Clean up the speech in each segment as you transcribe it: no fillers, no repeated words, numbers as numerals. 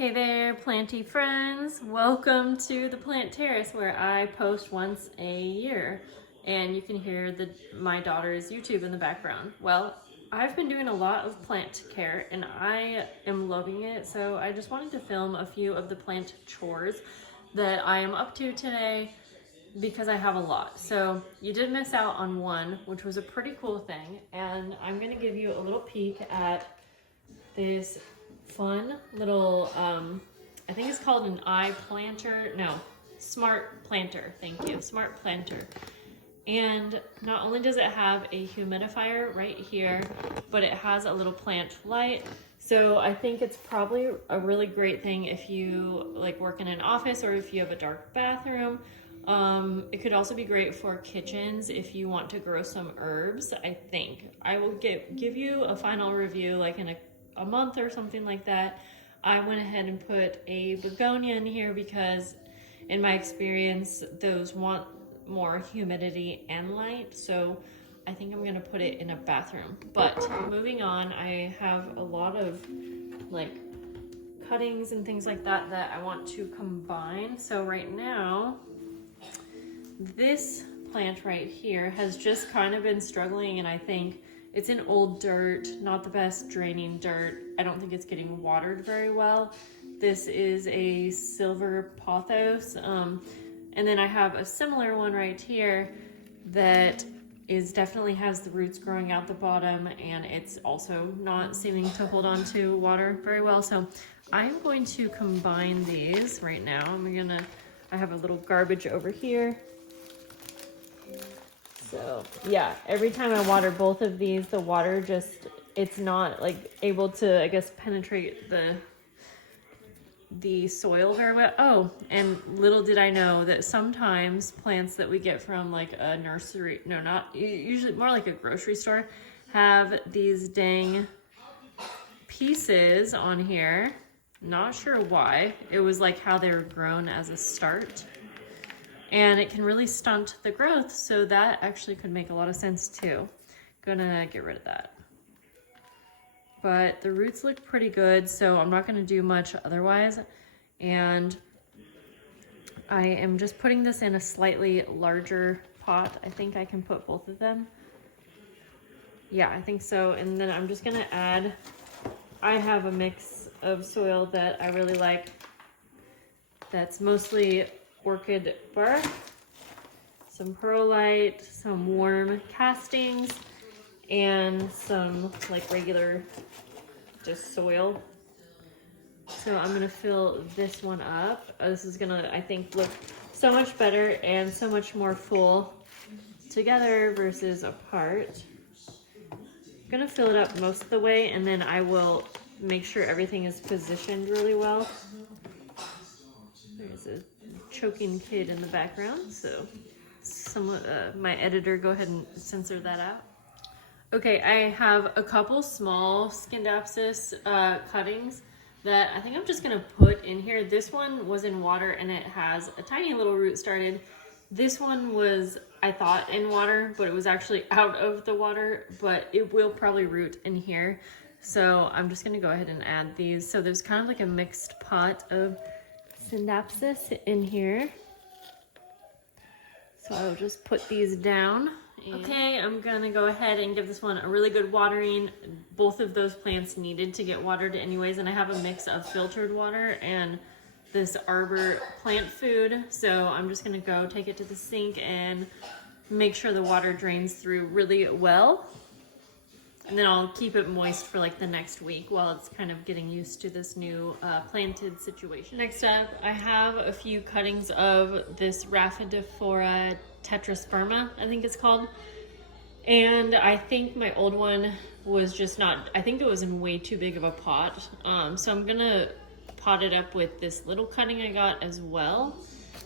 Hey there, planty friends. Welcome to the Plant Terrace, where I post once a year. And you can hear my daughter's YouTube in the background. Well, I've been doing a lot of plant care and I am loving it. So I just wanted to film a few of the plant chores that I am up to today because I have a lot. So you did miss out on one, which was a pretty cool thing. And I'm gonna give you a little peek at this fun little, I think it's called an eye planter. No, smart planter. Thank you, smart planter. And not only does it have a humidifier right here, but it has a little plant light. So I think it's probably a really great thing if you like work in an office or if you have a dark bathroom. It could also be great for kitchens if you want to grow some herbs. I think I will give you a final review like in a month or something like that. I went ahead and put a begonia in here because in my experience those want more humidity and light, so I think I'm gonna put it in a bathroom. But moving on, I have a lot of like cuttings and things like that that I want to combine. So right now this plant right here has just kind of been struggling, and I think it's in old dirt, not the best draining dirt. I don't think it's getting watered very well. This is a silver pothos. And then I have a similar one right here that definitely has the roots growing out the bottom, and it's also not seeming to hold on to water very well. So I'm going to combine these right now. I have a little garbage over here. So yeah, every time I water both of these, the water it's not like able to, I guess, penetrate the soil very well. Oh, and little did I know that sometimes plants that we get from like a nursery, no, not usually, more like a grocery store, have these dang pieces on here. Not sure why. It was like how they were grown as a start. And it can really stunt the growth, so that actually could make a lot of sense too. Gonna get rid of that. But the roots look pretty good, so I'm not gonna do much otherwise. And I am just putting this in a slightly larger pot. I think I can put both of them. Yeah, I think so. And then I'm just gonna add, I have a mix of soil that I really like. That's mostly orchid bark, some perlite, some warm castings, and some like regular just soil. So I'm gonna fill this one up. This is gonna, I think, look so much better and so much more full together versus apart. I'm gonna fill it up most of the way, and then I will make sure everything is positioned really well. There's a choking kid in the background, so my editor, go ahead and censor that out. Okay, I have a couple small Scindapsus cuttings that I think I'm just gonna put in here. This one was in water and it has a tiny little root started. This one was, I thought, in water, but it was actually out of the water, but it will probably root in here. So I'm just gonna go ahead and add these. So there's kind of like a mixed pot of Scindapsus in here. So I'll just put these down. Okay, I'm gonna go ahead and give this one a really good watering. Both of those plants needed to get watered anyways, and I have a mix of filtered water and this arbor plant food. So I'm just gonna go take it to the sink and make sure the water drains through really well. And then I'll keep it moist for like the next week while it's kind of getting used to this new planted situation. Next up, I have a few cuttings of this Rhaphidophora tetrasperma, I think it's called. And I think my old one was just not, I think it was in way too big of a pot. So I'm gonna pot it up with this little cutting I got as well.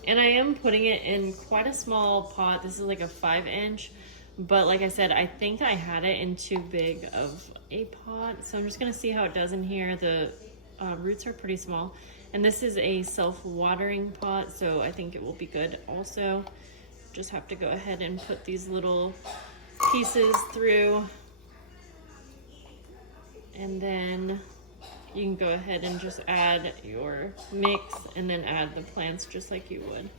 And I am putting it in quite a small pot. This is like a 5-inch. But like I said, I think I had it in too big of a pot. So I'm just gonna see how it does in here. The roots are pretty small. And this is a self-watering pot, so I think it will be good also. Just have to go ahead and put these little pieces through. And then you can go ahead and just add your mix and then add the plants just like you would.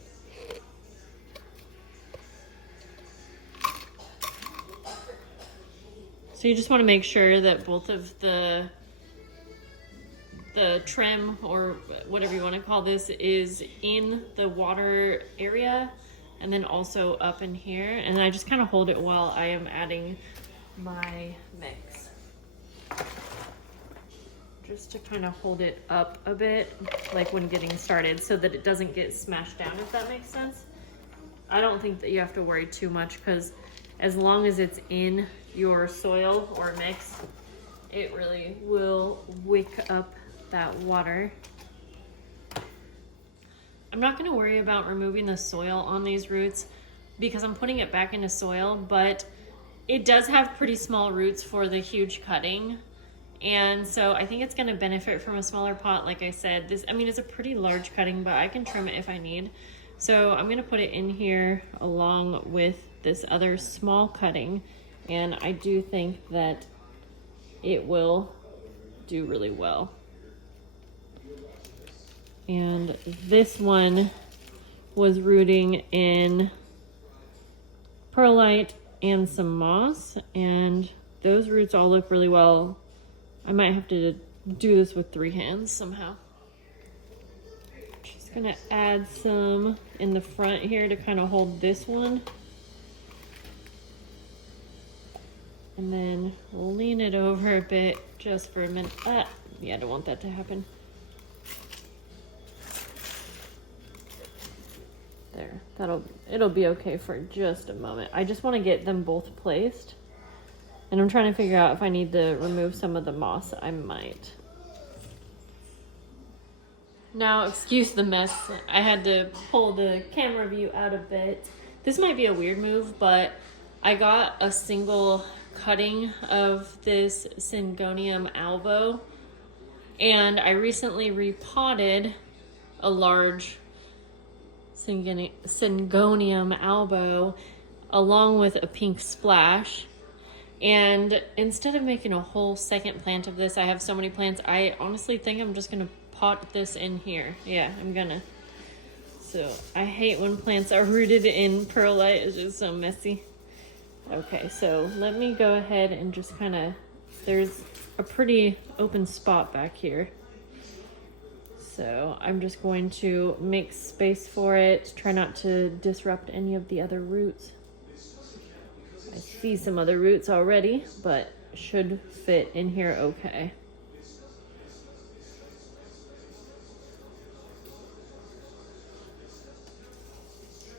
So you just want to make sure that both of the trim, or whatever you want to call this, is in the water area and then also up in here. And I just kind of hold it while I am adding my mix. Just to kind of hold it up a bit, like when getting started, so that it doesn't get smashed down, if that makes sense. I don't think that you have to worry too much, because as long as it's in your soil or mix, it really will wick up that water. I'm not going to worry about removing the soil on these roots because I'm putting it back into soil, but it does have pretty small roots for the huge cutting. And so I think it's going to benefit from a smaller pot. Like I said, this, I mean, it's a pretty large cutting, but I can trim it if I need. So I'm going to put it in here along with this other small cutting. And I do think that it will do really well. And this one was rooting in perlite and some moss, and those roots all look really well. I might have to do this with 3 hands somehow. Just gonna add some in the front here to kind of hold this one. And then lean it over a bit just for a minute. Yeah, I don't want that to happen. There, it'll be okay for just a moment. I just want to get them both placed. And I'm trying to figure out if I need to remove some of the moss. I might. Now, excuse the mess. I had to pull the camera view out a bit. This might be a weird move, but I got a single cutting of this Syngonium albo, and I recently repotted a large Syngonium albo along with a pink splash. And instead of making a whole second plant of this, I have so many plants, I honestly think I'm just gonna pot this in here. Yeah, I'm gonna. So I hate when plants are rooted in perlite. It's just so messy. Okay, so let me go ahead and just kind of, there's a pretty open spot back here. So I'm just going to make space for it, try not to disrupt any of the other roots. I see some other roots already, but should fit in here okay.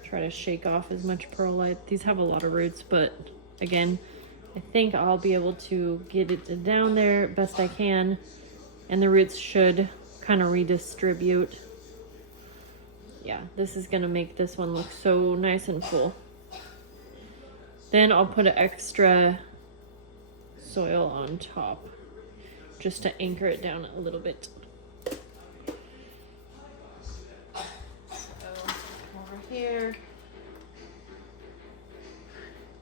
Try to shake off as much perlite. These have a lot of roots, but again, I think I'll be able to get it down there best I can, and the roots should kind of redistribute. Yeah, this is gonna make this one look so nice and full. Then I'll put an extra soil on top just to anchor it down a little bit. So over here,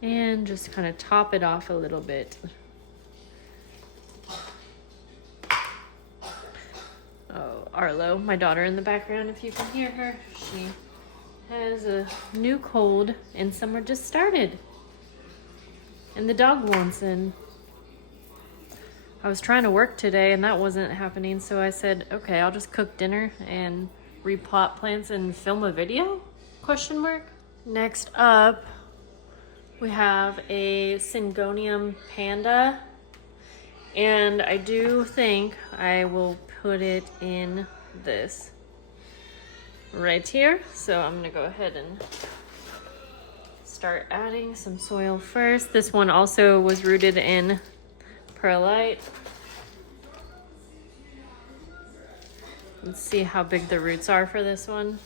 and just kind of top it off a little bit. Oh, Arlo, my daughter in the background, if you can hear her, she has a new cold and summer just started. And the dog wants in. I was trying to work today and that wasn't happening, so I said, okay, I'll just cook dinner and repot plants and film a video? Question mark. Next up, we have a Syngonium Panda. And I do think I will put it in this right here. So I'm gonna go ahead and start adding some soil first. This one also was rooted in perlite. Let's see how big the roots are for this one.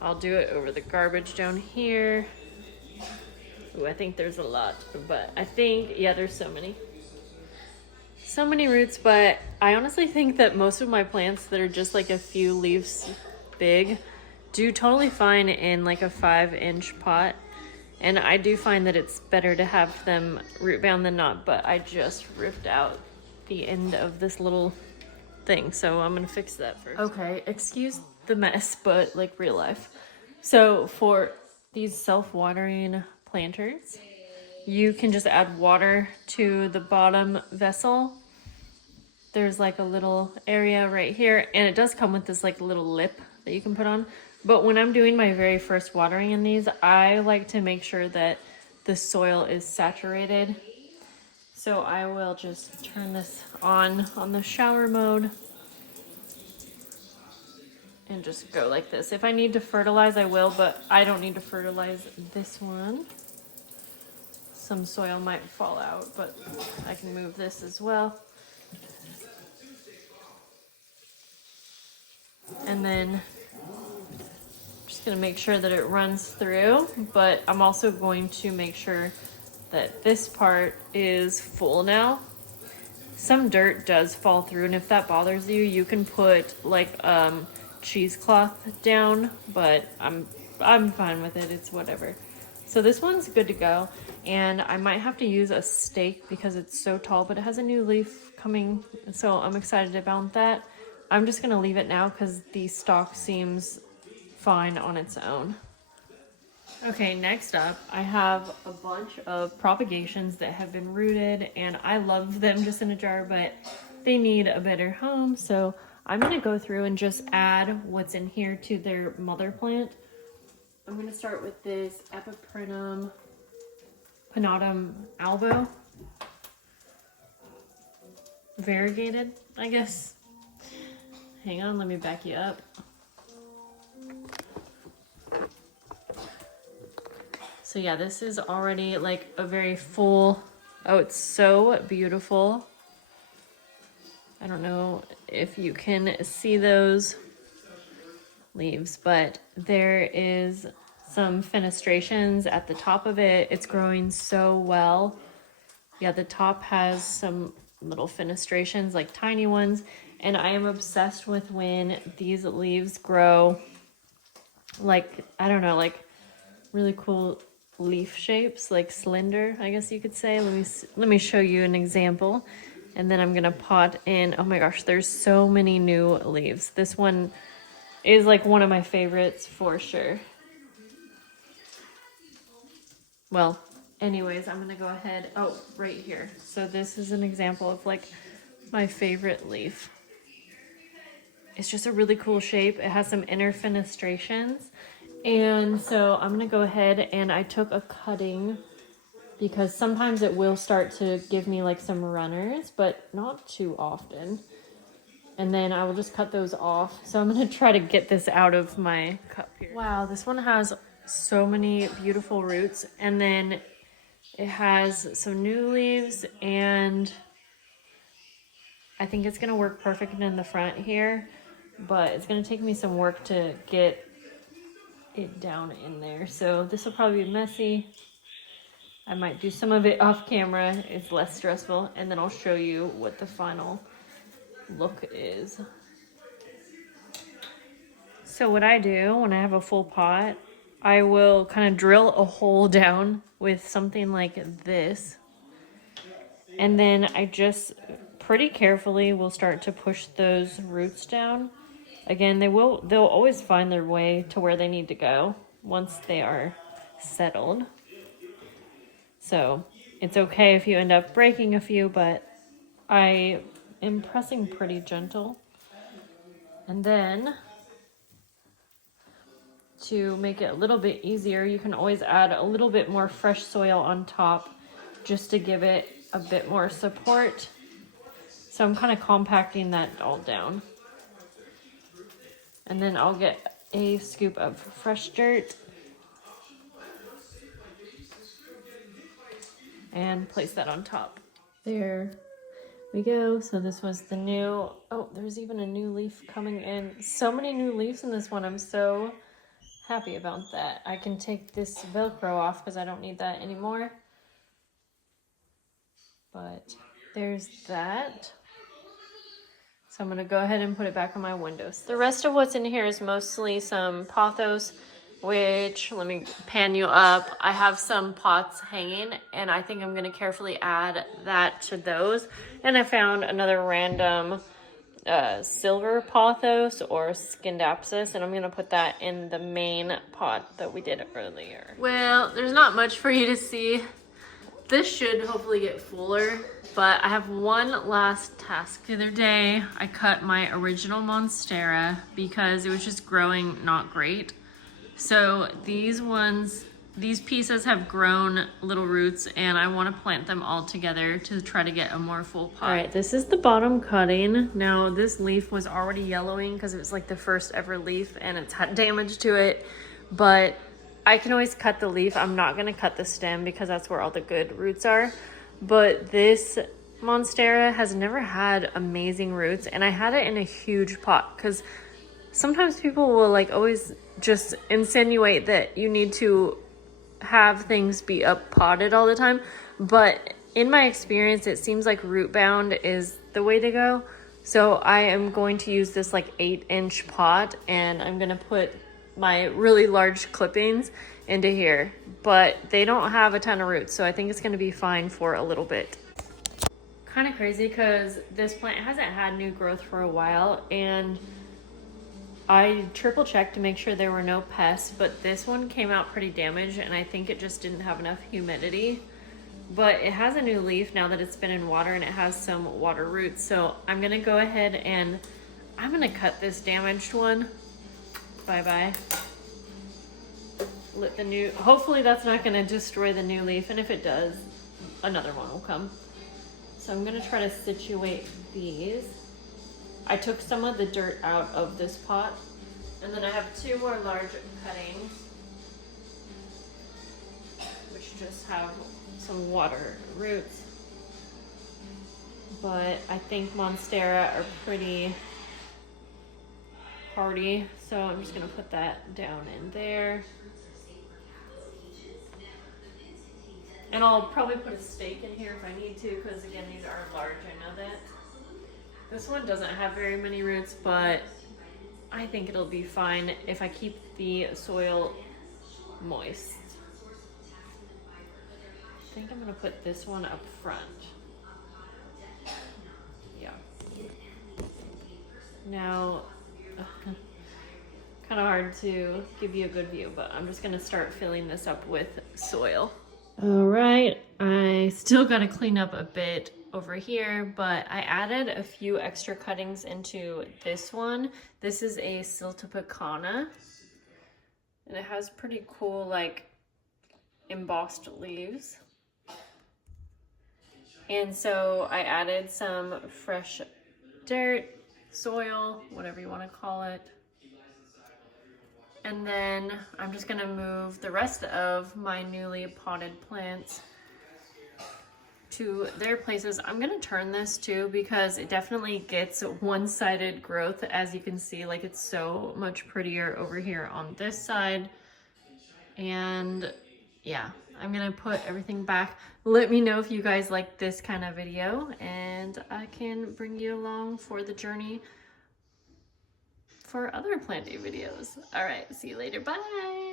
I'll do it over the garbage down here. Ooh, I think there's a lot, but I think, yeah, there's so many. So many roots, but I honestly think that most of my plants that are just like a few leaves big do totally fine in like a 5-inch pot. And I do find that it's better to have them root bound than not, but I just ripped out the end of this little thing, so I'm gonna fix that first. Okay, excuse the mess, but like real life. So for these self-watering planters, you can just add water to the bottom vessel. There's like a little area right here, and it does come with this like little lip that you can put on. But when I'm doing my very first watering in these, I like to make sure that the soil is saturated. So I will just turn this on the shower mode and just go like this. If I need to fertilize, I will, but I don't need to fertilize this one. Some soil might fall out, but I can move this as well. And then just gonna make sure that it runs through, but I'm also going to make sure that this part is full now. Some dirt does fall through, and if that bothers you, you can put like cheesecloth down, but I'm fine with it. It's whatever. So this one's good to go, and I might have to use a stake because it's so tall, but it has a new leaf coming, so I'm excited about that. I'm just gonna leave it now because the stalk seems fine on its own. Okay, next up, I have a bunch of propagations that have been rooted, and I love them just in a jar, but they need a better home, so I'm gonna go through and just add what's in here to their mother plant. I'm gonna start with this Epiprinum pinnatum albo. Variegated, I guess. Hang on, let me back you up. So yeah, this is already like a very full, oh, it's so beautiful. I don't know if you can see those leaves, but there is some fenestrations at the top of it. It's growing so well. Yeah, the top has some little fenestrations, like tiny ones, and I am obsessed with when these leaves grow like, I don't know, like really cool leaf shapes, like slender, I guess you could say. Let me show you an example, and then I'm gonna pot in. Oh my gosh, there's so many new leaves. This one is like one of my favorites for sure. Well, anyways, I'm gonna go ahead. Oh, right here. So this is an example of like my favorite leaf. It's just a really cool shape. It has some inner fenestrations. And so I'm gonna go ahead, and I took a cutting because sometimes it will start to give me like some runners, but not too often. And then I will just cut those off. So I'm gonna try to get this out of my cup here. Wow, this one has so many beautiful roots, and then it has some new leaves, and I think it's gonna work perfect in the front here, but it's gonna take me some work to get it down in there. So this will probably be messy. I might do some of it off camera. It's less stressful, and then I'll show you what the final look is. So what I do when I have a full pot, I will kind of drill a hole down with something like this, and then I just pretty carefully will start to push those roots down. Again, they'll always find their way to where they need to go once they are settled. So it's okay if you end up breaking a few, but I am pressing pretty gentle. And then to make it a little bit easier, you can always add a little bit more fresh soil on top just to give it a bit more support. So I'm kind of compacting that all down. And then I'll get a scoop of fresh dirt and place that on top. There we go. So this was the new, oh, there's even a new leaf coming in. So many new leaves in this one. I'm so happy about that. I can take this Velcro off because I don't need that anymore. But there's that. So I'm going to go ahead and put it back on my windows. The rest of what's in here is mostly some pothos, which, let me pan you up. I have some pots hanging, and I think I'm gonna carefully add that to those. And I found another random silver pothos or scindapsus, and I'm gonna put that in the main pot that we did earlier. Well, there's not much for you to see. This should hopefully get fuller, but I have one last task. The other day, I cut my original Monstera because it was just growing not great. So these pieces have grown little roots, and I want to plant them all together to try to get a more full pot. All right, this is the bottom cutting. Now this leaf was already yellowing because it was like the first ever leaf and it's had damage to it, but I can always cut the leaf. I'm not gonna cut the stem because that's where all the good roots are. But this Monstera has never had amazing roots, and I had it in a huge pot because sometimes people will like always just insinuate that you need to have things be up potted all the time. But in my experience, it seems like root bound is the way to go. So I am going to use this like 8-inch pot, and I'm gonna put my really large clippings into here, but they don't have a ton of roots, so I think it's gonna be fine for a little bit. Kind of crazy because this plant hasn't had new growth for a while, and I triple checked to make sure there were no pests, but this one came out pretty damaged, and I think it just didn't have enough humidity. But it has a new leaf now that it's been in water, and it has some water roots, so I'm gonna go ahead and I'm gonna cut this damaged one. Bye-bye. Let the new, hopefully that's not gonna destroy the new leaf, and if it does, another one will come. So I'm gonna try to situate these. I took some of the dirt out of this pot, and then I have 2 more large cuttings, which just have some water roots. But I think Monstera are pretty hardy, so I'm just gonna put that down in there. And I'll probably put a stake in here if I need to, because again, these are large, I know that. This one doesn't have very many roots, but I think it'll be fine if I keep the soil moist. I think I'm gonna put this one up front. Yeah. Now, kind of hard to give you a good view, but I'm just gonna start filling this up with soil. All right, I still gotta clean up a bit over here, but I added a few extra cuttings into this one. This is a Siltepecana, and it has pretty cool like embossed leaves. And so I added some fresh dirt, soil, whatever you want to call it. And then I'm just gonna move the rest of my newly potted plants to their places. I'm gonna turn this too because it definitely gets one-sided growth. As you can see, like it's so much prettier over here on this side. And yeah, I'm gonna put everything back. Let me know if you guys like this kind of video, and I can bring you along for the journey for other planting videos. All right, see you later, bye.